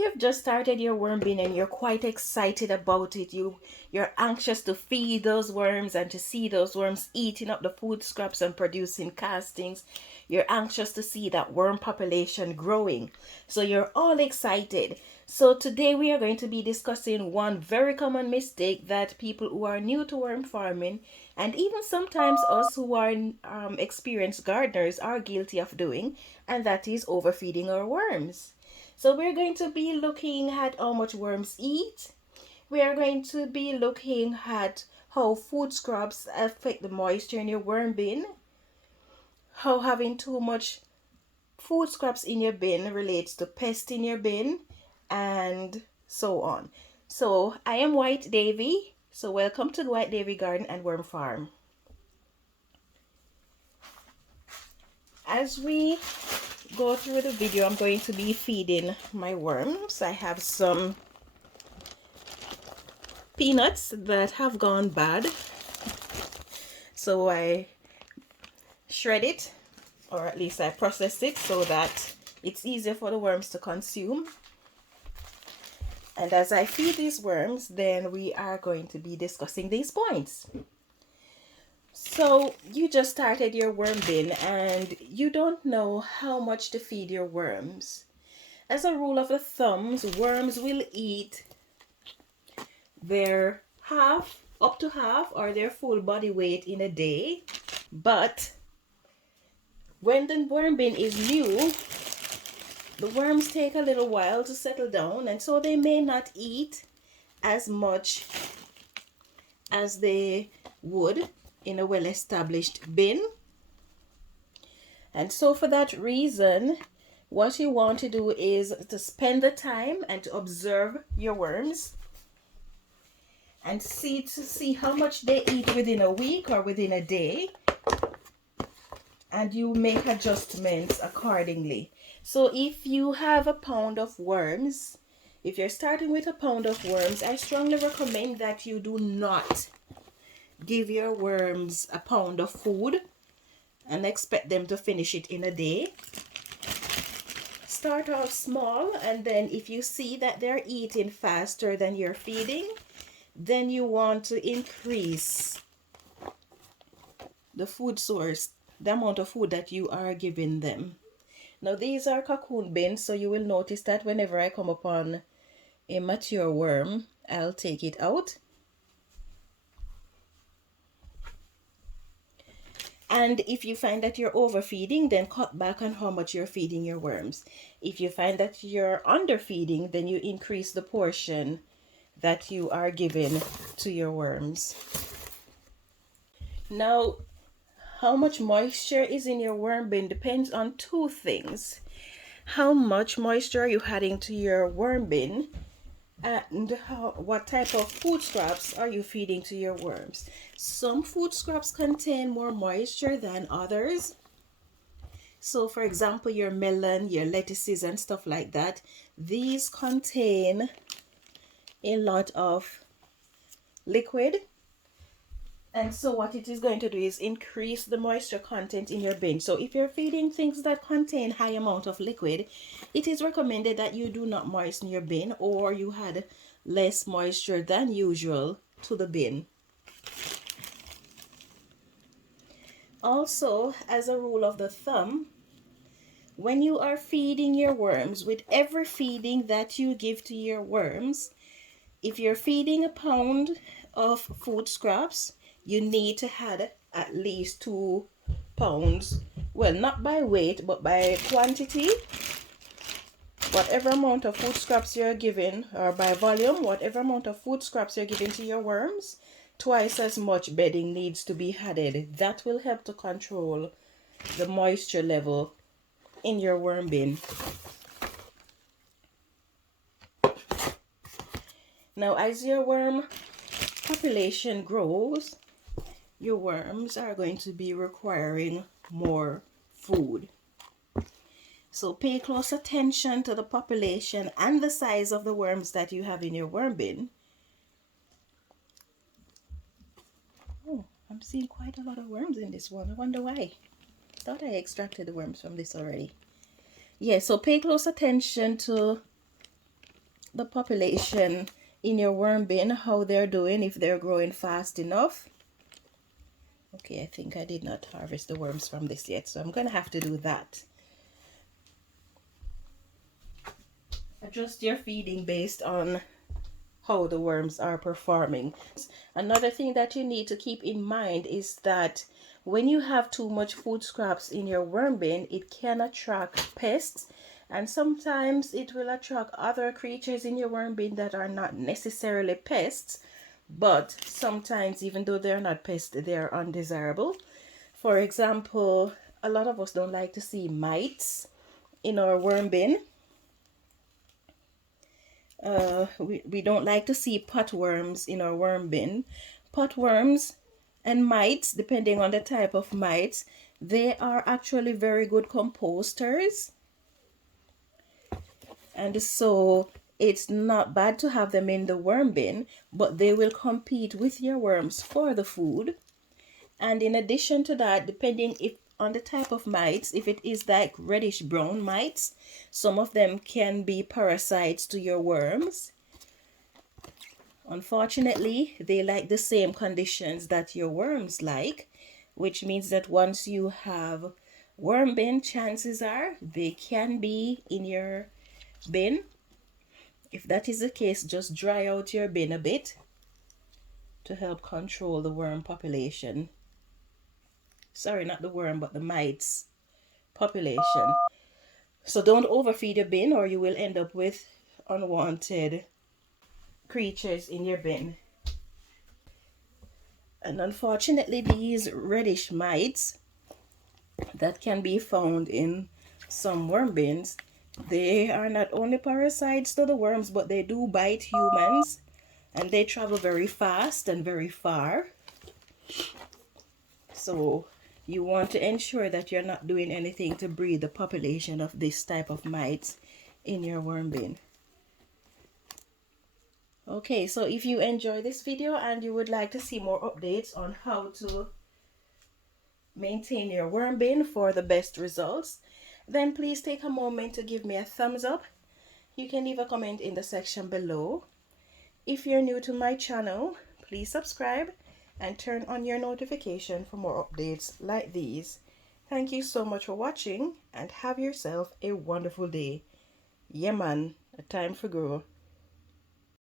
You've just started your worm bin and you're quite excited about it. You're anxious to feed those worms and to see those worms eating up the food scraps and producing castings. You're anxious to see that worm population growing. So you're all excited. So today we are going to be discussing one very common mistake that people who are new to worm farming and even sometimes us who are experienced gardeners are guilty of doing, and that is overfeeding our worms. So we're going to be looking at how much worms eat. We are going to be looking at how food scraps affect the moisture in your worm bin, how having too much food scraps in your bin relates to pests in your bin, and so on. So I am White Davy. So welcome to the White Davy Garden and Worm Farm. As we go through the video, I'm going to be feeding my worms. I have some peanuts that have gone bad, so I shred it, or at least I process it so that it's easier for the worms to consume. And as I feed these worms, then we are going to be discussing these points. So you just started your worm bin and you don't know how much to feed your worms. As a rule of the thumb, worms will eat their up to half or their full body weight in a day. But when the worm bin is new, the worms take a little while to settle down, and so they may not eat as much as they would in a well-established bin. And so for that reason, what you want to do is to spend the time and to observe your worms and see how much they eat within a week or within a day, and you make adjustments accordingly. So if you have a pound of worms, if you're starting with a pound of worms, I strongly recommend that you do not give your worms a pound of food and expect them to finish it in a day. Start off small, and then if you see that they're eating faster than you're feeding, then you want to increase the food source, the amount of food that you are giving them. Now these are cocoon bins, so you will notice that whenever I come upon a mature worm, I'll take it out. And if you find that you're overfeeding, then cut back on how much you're feeding your worms. If you find that you're underfeeding, then you increase the portion that you are giving to your worms. Now, how much moisture is in your worm bin depends on two things. How much moisture are you adding to your worm bin, and what type of food scraps are you feeding to your worms. Some food scraps contain more moisture than others. So for example, your melon, your lettuces and stuff like that, these contain a lot of liquid. And so what it is going to do is increase the moisture content in your bin. So if you're feeding things that contain high amount of liquid, it is recommended that you do not moisten your bin, or you had less moisture than usual to the bin. Also, as a rule of the thumb, when you are feeding your worms, with every feeding that you give to your worms, if you're feeding a pound of food scraps, you need to add at least 2 pounds. Well, not by weight, but by quantity. Whatever amount of food scraps you're giving, or by volume, whatever amount of food scraps you're giving to your worms, twice as much bedding needs to be added. That will help to control the moisture level in your worm bin. Now, as your worm population grows, your worms are going to be requiring more food. So pay close attention to the population and the size of the worms that you have in your worm bin. Oh, I'm seeing quite a lot of worms in this one. I wonder why. Thought I extracted the worms from this already. Yeah, so pay close attention to the population in your worm bin, how they're doing, if they're growing fast enough. Okay, I think I did not harvest the worms from this yet, so I'm gonna have to do that. Adjust your feeding based on how the worms are performing. Another thing that you need to keep in mind is that when you have too much food scraps in your worm bin, it can attract pests, and sometimes it will attract other creatures in your worm bin that are not necessarily pests, but sometimes even though they're not pests, they're undesirable. For example, a lot of us don't like to see mites in our worm bin. We don't like to see potworms in our worm bin. Potworms and mites, depending on the type of mites, they are actually very good composters. And so it's not bad to have them in the worm bin, but they will compete with your worms for the food. And in addition to that, depending on the type of mites, if it is like reddish brown mites, some of them can be parasites to your worms. Unfortunately, they like the same conditions that your worms like, which means that once you have worm bin, chances are they can be in your bin. If that is the case, just dry out your bin a bit to help control the worm population. Sorry, not the worm, but the mites population. So don't overfeed your bin or you will end up with unwanted creatures in your bin. And unfortunately, these reddish mites that can be found in some worm bins, they are not only parasites to the worms, but they do bite humans, and they travel very fast and very far. So you want to ensure that you're not doing anything to breed the population of this type of mites in your worm bin. Okay, so if you enjoy this video and you would like to see more updates on how to maintain your worm bin for the best results, then please take a moment to give me a thumbs up. You can leave a comment in the section below. If you're new to my channel, please subscribe and turn on your notification for more updates like these. Thank you so much for watching and have yourself a wonderful day. Yeah man, a time for grow.